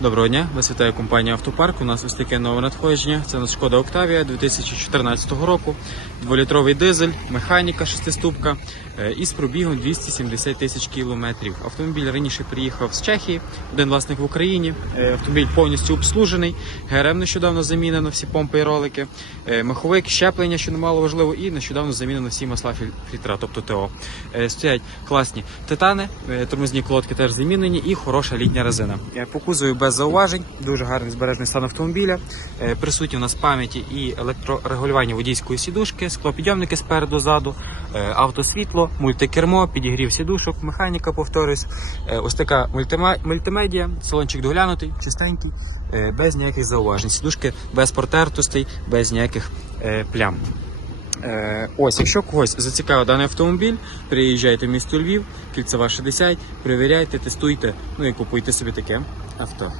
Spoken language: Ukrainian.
Доброго дня, вас вітає компанія Автопарк. У нас ось таке нове надходження. Це нас шкода Октавія 2014 року. Дволітровий дизель, механіка шестиступка е, із пробігом 270 тисяч кілометрів. Автомобіль раніше приїхав з Чехії, один власник в Україні. Е, Автомобіль повністю обслужений. ГРМ нещодавно замінено, всі помпи і ролики. Е, Маховик, щеплення, що немало важливо, і нещодавно замінено всі масла фільтра, тобто ТО. Стоять класні титани, тормозні колодки теж замінені і хороша літня резина. По кузову без зауважень, дуже гарний збережений стан автомобіля. Е, Присутні у нас пам'яті і електрорегулювання водійської сідушки, склопідйомники спереду ззаду, е, автосвітло, мультикермо, підігрів сідушок, механіка, повторюсь. Е, Ось така мультимедіа, салончик доглянутий, чистенький, без ніяких зауважень. Сідушки без протертостей, без ніяких плям. Е, ось, якщо когось зацікавив даний автомобіль, приїжджайте в місто Львів, кільцева 60, перевіряйте, тестуйте, ну і купуйте собі таке авто.